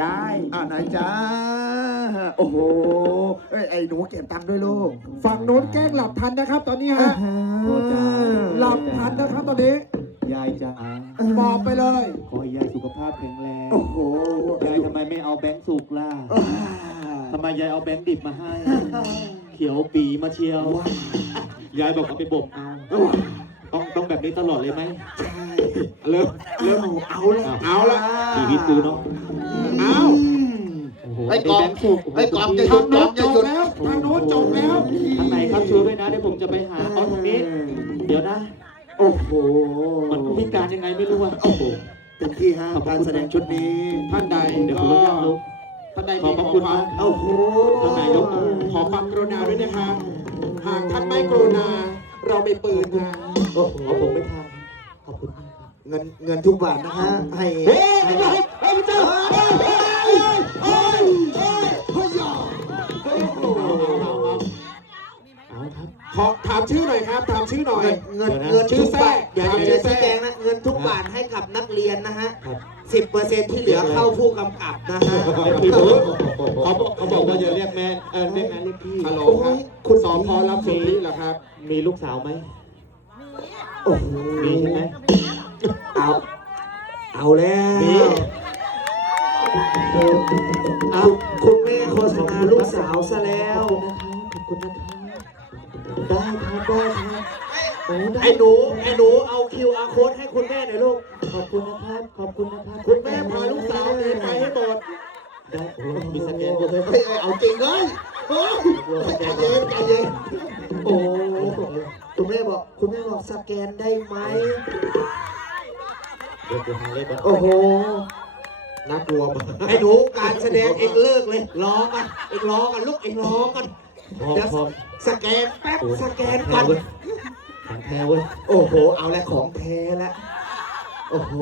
ยายอ่าไหนจ้าโอ้โหเอ้ยไอ้หนูเก็บตังค์ด้วยลูก ฝั่งโน้นแกล้งหลับทันนะครับ ตอนนี้ฮะโอ้จ้า หลับทันนะครับตอนนี้ยายจ๋าบอกไปเลย ขอให้ยายสุขภาพแข็งแรงโอ้โหยายทำไมไม่เอาแบงค์สุกล่ะอ่าทำไมยายเอาแบงค์ดิบมาให้ เขียวปีมาเชียว ยายบอกเอาไปบ่มเอาต้องต้องแบบนี้ตลอดเลยไหมใช่เริ่มเริ่มเอาละเอาละ ชีวิตกูเนาะเอาโอ้โหไอ้กรอบแบงค์สุกไอ้กรอบจะหยุทาดงโน้นจบแล้วทางโน้นจบแล้วทางไหนครับช่วยด้วยนะเดี๋ยวผมจะไปหาเอาทางนี้ เดี๋ยวนะ โอ้โห มันพิการยังไงไม่รู้อะโอ้โหเต็มที่ฮะขอบคุณการแสดงชุดนี้ท่านใดเดี๋ยวผก็มจะลุกท่านใดขอบคุณความากโอ้โหท่านนายกขอความกรุณาด้วยนะคะหากท่านไม่กรุณาเราไม่ปืนค่ะโอ้โหเอผมไม่ทานขอบคุณมาก เงินเงินทุกบาทนะฮะให้เฮ้ยเฮ้เฮ้พระเจ้าเฮ้ยเฮ้ยเฮ้ยเฮ้ยอาครับขอถามชื่อหน่อยครับถามชื่อหน่อย เงินเงินชื่อแทรบากทอย่าเอาอย่าเดี๋ยวแทรชี้กแจงนะเงินทุกบาทให้กับนักเรียนนะฮะสิบเปอร์เซ็นที่เหลือเข้าผู้กำกับนะฮะเขาบอกเขาบอกว่าอย่าเรียกแม่เออเรียกแม่เรียกพี่ฮัลโหลครับคุณสอพรับสุทธิเหรอครับ มีลูกสาวไหมโอ้โหมีใช่ไหม เอา เอาแล้วมีเอาคุณแม่โฆษณาลูกสาวซะแล้ว ขอบคุณนะครับได้ครับได้ครับโอ้ได้ไอ้หนูไอ้หนูเอา QR code ให้คุณแม่หน่อยลูก ขอบคุณนะครับขอบคุณนะครับคุณแม่พาลูกสาวหนีไปให้หมดได้โอ้มีสแกนด้วยเฮ้ยเฮ้ยเอาจริงเลยเฮ้ยใจเย็นใจเย็นโอ้คุณแม่บอกคุณแม่บอกสแกนได้ไหม เดี๋ยวกูหาเลขก่อนโอ้โหน่ากลัวมากไอ้หนูการแสดงเองเลิกเลยล้อกันเองล้อกันลูกเองล้อกันพร้อมเดี๋ยวพร้อมสแกนแป๊บโอ้สแกนขก่อองนแท้เว้ยของแท้เว้ยโอ้โห เอาแล้วของแท้แล้วโอ้โห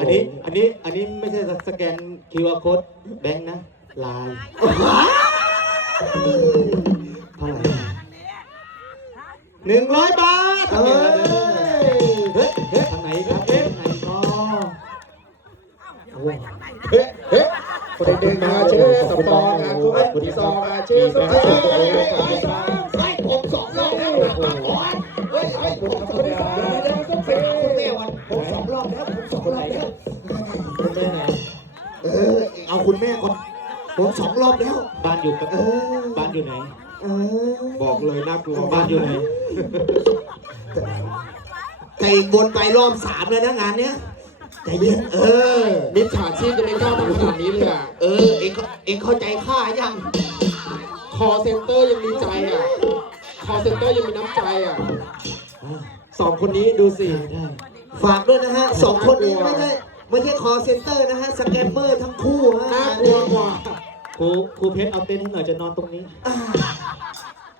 อันนี้อันนี้อันนี้ไม่ใช่สแกน QR code แบงค์นะไลน์เท่าไหร่หนึ่งร้อยบาทเอ้ย ชื่อสปอร์นะคนที่สองมาชื่อสปอร์เฮ้ยผมสองรอบแล้วเฮ้ยเฮ้ยผมสองรอบแล้วไปหาคุณแม่วันผมสองรอบแล้วผมสองรอบแล้วคุณแม่ไหนเออเอาคุณแม่ก่อนผมสองรอบแล้วบ้านอยู่กับเออบ้านอยู่ไหนเออบอกเลยน่ากลัวบ้านอยู่ไหนแต่อีกบนไปรอบสามเลยนะงานเนี้ย ใจเย็นเออมิจฉาชีพจะไม่กล้าทำขนาดนี้เลยอะ เออ เองเข้าเองเข้าใจข้ายัง คอเซ็นเตอร์ยังมีใจอะ คอเซ็นเตอร์ยังมีน้ำใจอะ สองคนนี้ดูสิได้ฝากด้วยนะฮะสองคนนี้ไม่ใช่ไม่ใช่คอเซ็นเตอร์นะฮะสแกมเมอร์ทั้งคู่ฮะน่ากลัวกว่าครูครูเพชรเอาเต็นท์ให้หน่อยจะนอนตรงนี้ อ่า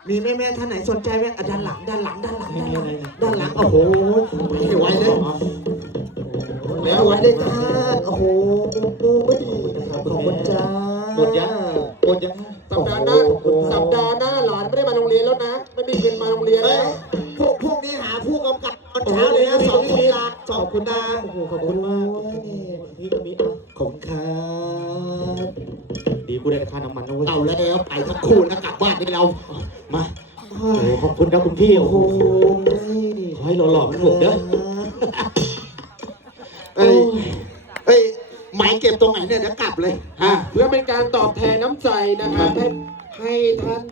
มีแม่แม่ๆท่านไหนสนใจไหมอะด้านหลังด้านหลังด้านหลังไม่ด้านมีหลังอะไรนะด้านหลังโอ้โหไปให้ไวเลย ไปให้ไวเลยจ้าโอ้โหโอ้โหขอบคุณจ้า หมดยังหมดยังสัปดาห์หน้าสัปดาห์หน้าหลานไม่ได้มาโรงเรียนแล้วนะ ไม่มีเงินมาโรงเรียนเฮ้แล้ยวพวกพวกนี้หาผู้กำกับตอนเช้าเลยนะสองคนลาสองคนดาโอ้โหขอบคุณมากพี่ก็มีอะขอบคุณครับดีกูได้ค่าน้ำมันนะเว้ยเอาแล้วไปทั้งคู่นะกลับบ้านนี่เรามาโอ้โหขอบคุณครับคุณพี่โอ้โอ้โหโหขอให้หล่อๆมันถูกเด้อ เอ้ยเอ้ยไหมเก็บตรงไหนเนี่ยเดี๋ยวกลับเลยอะ เพื่อเป็นการตอบแทนน้ำใจนะครับให้ให้ท่าน